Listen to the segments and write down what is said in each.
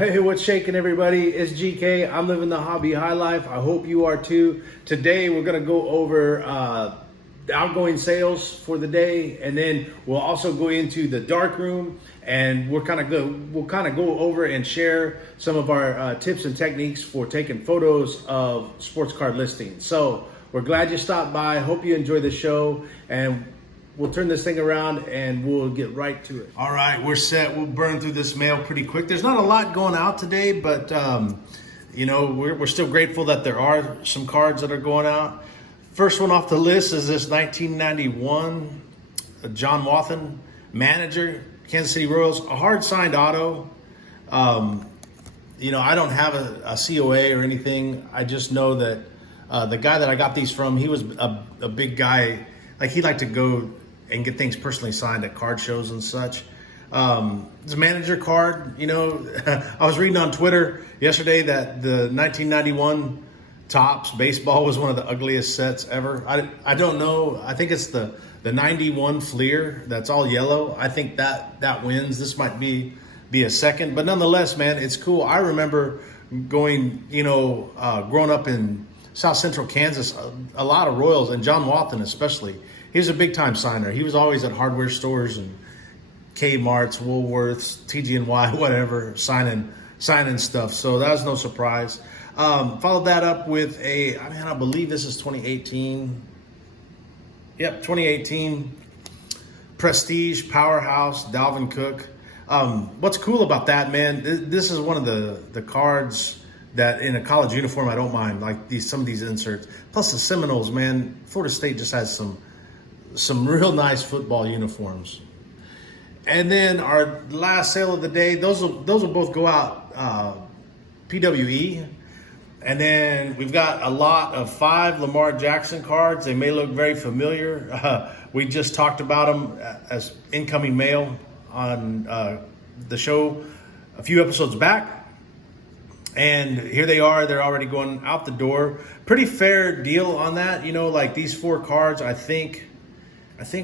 Hey, what's shaking, everybody? It's GK. I'm living the hobby high life. I hope you are too. Today, we're going to go over the outgoing sales for the day, and then we'll also go into the dark room, and we'll kind of go over and share some of our tips and techniques for taking photos of sports card listings. So we're glad you stopped by. Hope you enjoy the show, and we'll turn this thing around and we'll get right to it. All right, we're set. We'll burn through this mail pretty quick. There's not a lot going out today, but you know, we're still grateful that there are some cards that are going out. First one off the list is this 1991 John Wathan, manager, Kansas City Royals, a hard signed auto. You know, I don't have a COA or anything. I just know that the guy that I got these from, he was a big guy. Like, he liked to go and get things personally signed at card shows and such. It's a manager card. You know, I was reading on Twitter yesterday that the 1991 Topps baseball was one of the ugliest sets ever. I don't know. I think it's the 91 Fleer that's all yellow. I think that wins. This might be a second, but nonetheless, man, it's cool. I remember going, you know, growing up in South Central Kansas, a lot of Royals, and John Wathan especially. He was a big time signer. He was always at hardware stores and Kmart's, Woolworths, TG&Y, whatever, signing stuff. So that was no surprise. Followed that up with I believe this is 2018. Yep, 2018 Prestige Powerhouse Dalvin Cook. What's cool about that, man? This is one of the cards that in a college uniform I don't mind, like some of these inserts. Plus the Seminoles, man. Florida State just has some real nice football uniforms. And then our last sale of the day, those will both go out PWE. And then we've got a lot of 5 Lamar Jackson cards. They may look very familiar. We just talked about them as incoming mail on the show a few episodes back. And here they are. They're already going out the door. Pretty fair deal on that. You know, like these 4 cards, I think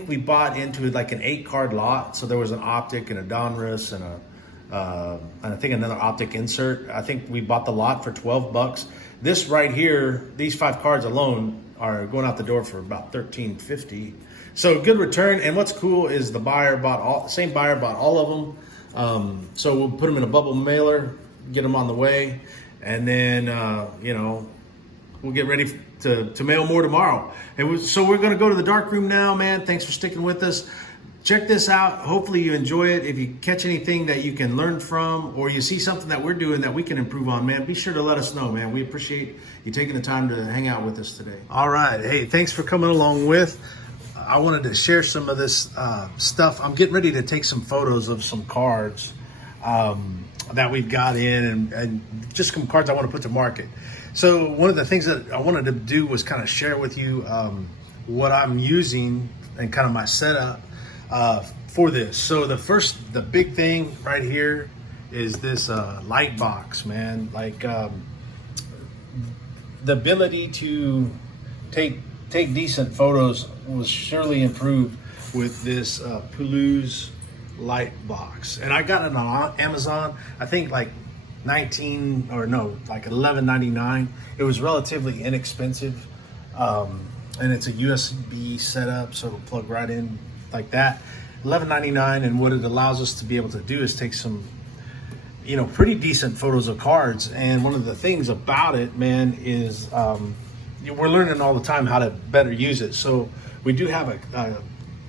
we bought into like an 8-card lot. So there was an optic and a Donruss and I think another optic insert. I think we bought the lot for $12. This right here, these 5 cards alone are going out the door for about $13.50. So good return. And what's cool is the same buyer bought all of them. So we'll put them in a bubble mailer, get them on the way, and then you know, we'll get ready to mail more tomorrow. So we're going to go to the dark room now, man. Thanks for sticking with us. Check this out. Hopefully you enjoy it. If you catch anything that you can learn from, or you see something that we're doing that we can improve on, man, be sure to let us know, man. We appreciate you taking the time to hang out with us today. All right. Hey, thanks for coming along with. I wanted to share some of this stuff. I'm getting ready to take some photos of some cards that we've got in, and just some cards I want to put to market. So one of the things that I wanted to do was kind of share with you what I'm using and kind of my setup for this. So the big thing right here is this light box, man. Like the ability to take decent photos was surely improved with this Palouse light box, and I got it on Amazon. I think like $11.99. It was relatively inexpensive, and it's a USB setup, so it'll plug right in like that. $11.99, and what it allows us to be able to do is take some, you know, pretty decent photos of cards. And one of the things about it, man, is we're learning all the time how to better use it. So we do have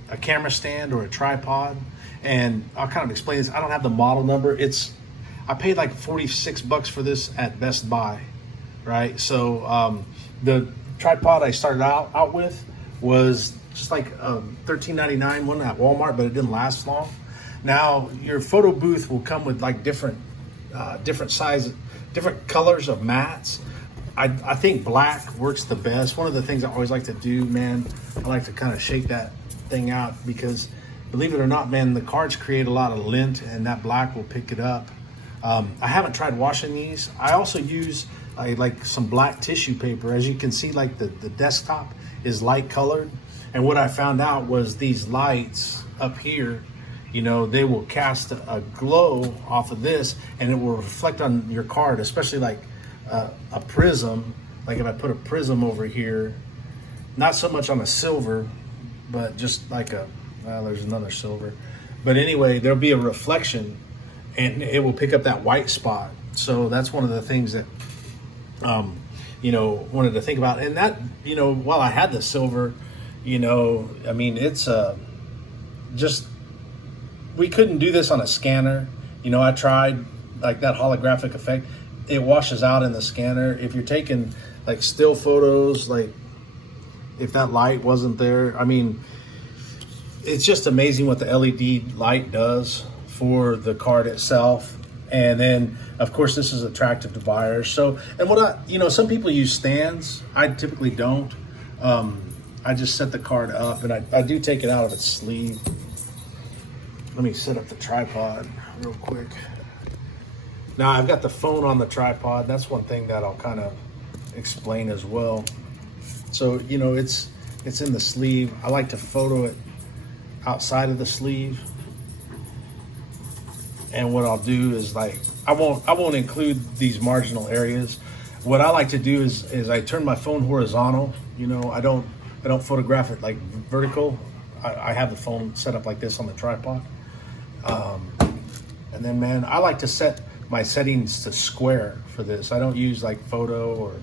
a camera stand or a tripod, and I'll kind of explain this. I don't have the model number. I paid like $46 for this at Best Buy, right? So the tripod I started out with was just like a $13.99 one at Walmart, but it didn't last long. Now your photo booth will come with like different size, different colors of mats. I think black works the best. One of the things I always like to do, man, I like to kind of shake that thing out, because believe it or not, man, the cards create a lot of lint, and that black will pick it up. I haven't tried washing these. I also use like some black tissue paper. As you can see, like the desktop is light colored. And what I found out was these lights up here they will cast a glow off of this, and it will reflect on your card, especially like a prism. Like if I put a prism over here, not so much on a silver, but just like there's another silver. But anyway, there'll be a reflection, and it will pick up that white spot. So that's one of the things that, wanted to think about. And that, while I had the silver, I mean, it's just, we couldn't do this on a scanner. I tried like that holographic effect. It washes out in the scanner. If you're taking like still photos, like if that light wasn't there, I mean, it's just amazing what the LED light does for the card itself. And then of course this is attractive to buyers. So, and what some people use stands. I typically don't. I just set the card up, and I do take it out of its sleeve. Let me set up the tripod real quick. Now I've got the phone on the tripod. That's one thing that I'll kind of explain as well. So, it's in the sleeve. I like to photo it outside of the sleeve. And what I'll do is like, I won't include these marginal areas. What I like to do is I turn my phone horizontal. I don't photograph it like vertical. I have the phone set up like this on the tripod. And then, man, I like to set my settings to square for this. I don't use like photo or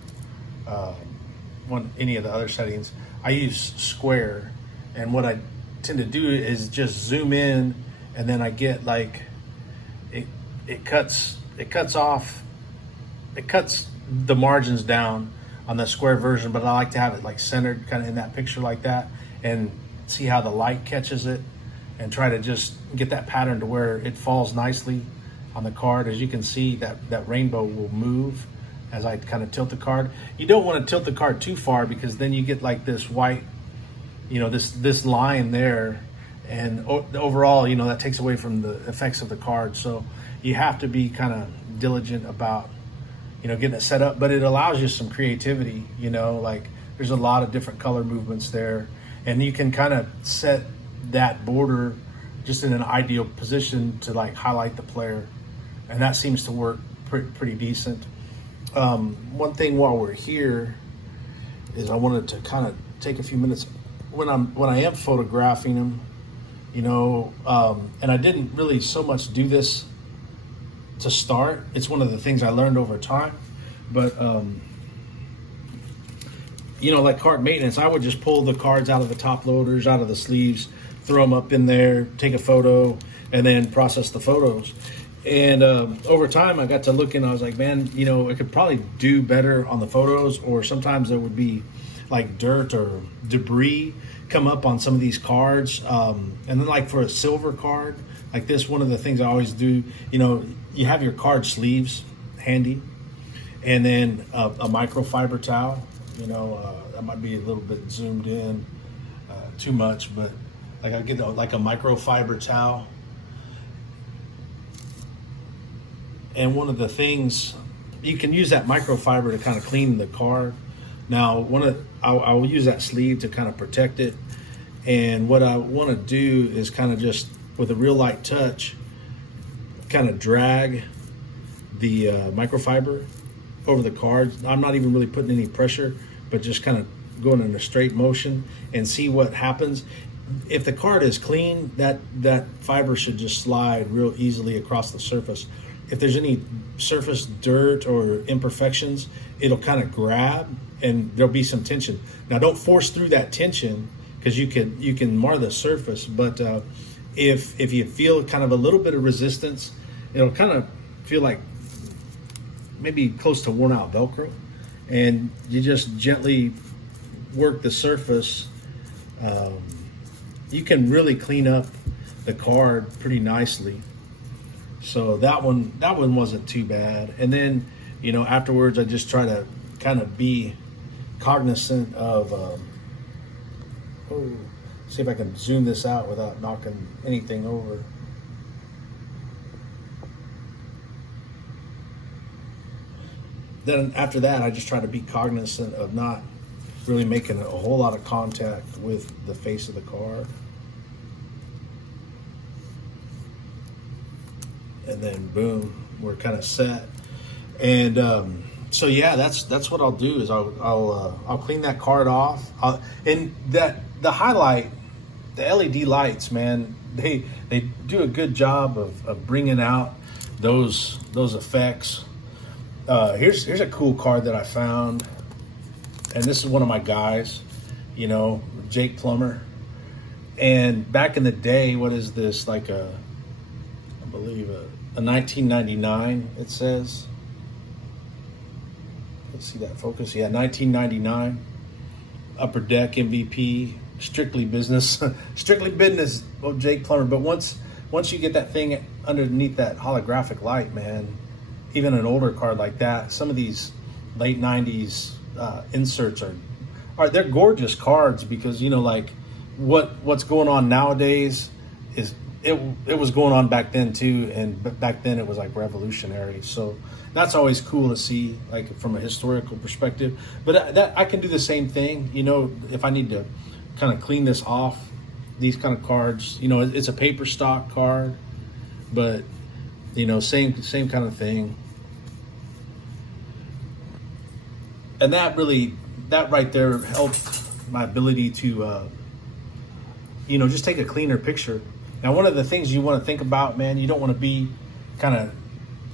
any of the other settings. I use square, and what I tend to do is just zoom in, and then I get like it cuts the margins down on the square version, but I like to have it like centered kind of in that picture like that, and see how the light catches it, and try to just get that pattern to where it falls nicely on the card. As you can see, that rainbow will move as I kind of tilt the card. You don't want to tilt the card too far, because then you get like this white, this line there, and overall, that takes away from the effects of the card. So you have to be kind of diligent about, getting it set up, but it allows you some creativity, like there's a lot of different color movements there, and you can kind of set that border just in an ideal position to like highlight the player. And that seems to work pretty decent. One thing while we're here is I wanted to kind of take a few minutes when I am photographing them, and I didn't really so much do this to start. It's one of the things I learned over time, but like card maintenance, I would just pull the cards out of the top loaders, out of the sleeves, throw them up in there, take a photo, and then process the photos. And over time, I got to looking, I was like, man, I could probably do better on the photos, or sometimes there would be like dirt or debris come up on some of these cards. And then like for a silver card like this, one of the things I always do, you have your card sleeves handy, and then a microfiber towel. That might be a little bit zoomed in too much, but like I get like a microfiber towel. And one of the things, you can use that microfiber to kind of clean the card. Now, I will use that sleeve to kind of protect it. And what I want to do is kind of just, with a real light touch, kind of drag the microfiber over the card. I'm not even really putting any pressure, but just kind of going in a straight motion and see what happens. If the card is clean, that fiber should just slide real easily across the surface. If there's any surface dirt or imperfections, it'll kind of grab, and there'll be some tension. Now, don't force through that tension, because you can mar the surface. But if you feel kind of a little bit of resistance, it'll kind of feel like maybe close to worn out Velcro, and you just gently work the surface. You can really clean up the card pretty nicely. So that one wasn't too bad. And then, afterwards, I just try to kind of be cognizant of, see if I can zoom this out without knocking anything over. Then after that, I just try to be cognizant of not really making a whole lot of contact with the face of the card. and then boom, we're kind of set. And so yeah, that's what I'll do is I'll clean that card off. And that the highlight, the LED lights, man, they do a good job of bringing out those effects. Here's a cool card that I found, and this is one of my guys, Jake Plummer. And back in the day, what is this, like I believe a 1999, it says. Let's see that focus. Yeah, 1999. Upper Deck MVP, strictly business, strictly business. Oh, Jake Plummer. But once you get that thing underneath that holographic light, man, even an older card like that, some of these late 90s inserts are they're gorgeous cards because like what's going on nowadays is it was going on back then too, and back then it was like revolutionary. So that's always cool to see, like from a historical perspective. But that I can do the same thing, if I need to kind of clean this off, these kind of cards. It's a paper stock card, but same kind of thing. And that right there helped my ability to just take a cleaner picture. Now, one of the things you want to think about, man, you don't want to be kind of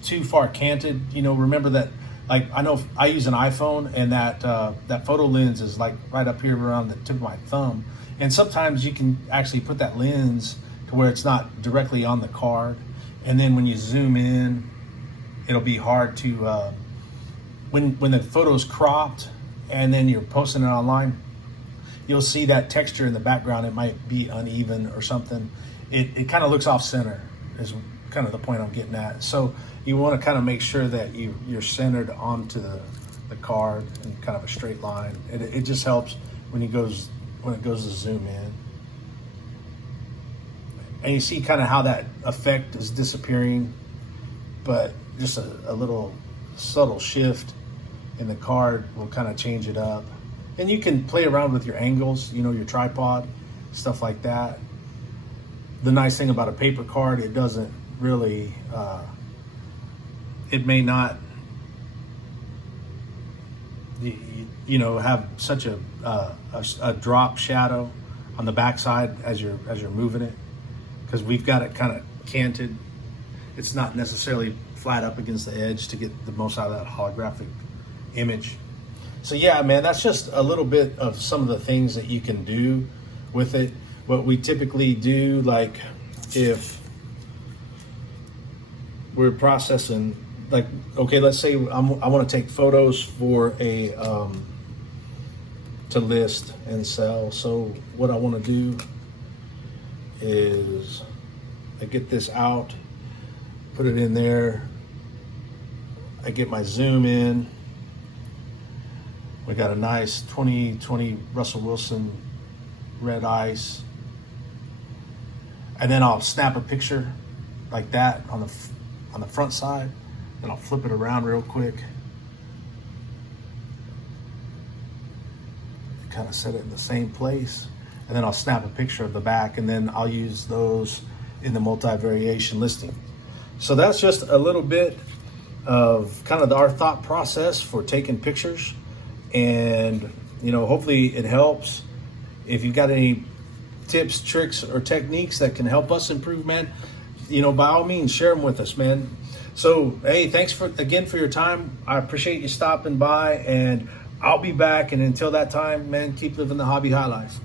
too far canted. Remember that, like, I know I use an iPhone, and that photo lens is like right up here around the tip of my thumb. And sometimes you can actually put that lens to where it's not directly on the card. And then when you zoom in, it'll be hard to, when the photo's cropped and then you're posting it online, you'll see that texture in the background. It might be uneven or something. It kind of looks off center is kind of the point I'm getting at. So you want to kind of make sure that you're centered onto the card in kind of a straight line. It just helps when it goes to zoom in. And you see kind of how that effect is disappearing, but just a little subtle shift in the card will kind of change it up. And you can play around with your angles, your tripod, stuff like that. The nice thing about a paper card, it doesn't really, it may not, have such a drop shadow on the backside as you're moving it, because we've got it kind of canted. It's not necessarily flat up against the edge to get the most out of that holographic image. So yeah, man, that's just a little bit of some of the things that you can do with it. What we typically do, like if we're processing, like, okay, let's say I want to take photos for to list and sell. So what I want to do is I get this out, put it in there. I get my zoom in. We got a nice 2020 Russell Wilson red ice. And then I'll snap a picture like that on the front side. Then I'll flip it around real quick. Kind of set it in the same place. And then I'll snap a picture of the back, and then I'll use those in the multi-variation listing. So that's just a little bit of kind of our thought process for taking pictures. And, hopefully it helps. If you've got any tips, tricks, or techniques that can help us improve, man, by all means, share them with us, man. So, hey, thanks again for your time. I appreciate you stopping by, and I'll be back. And until that time, man, keep living the hobby high life.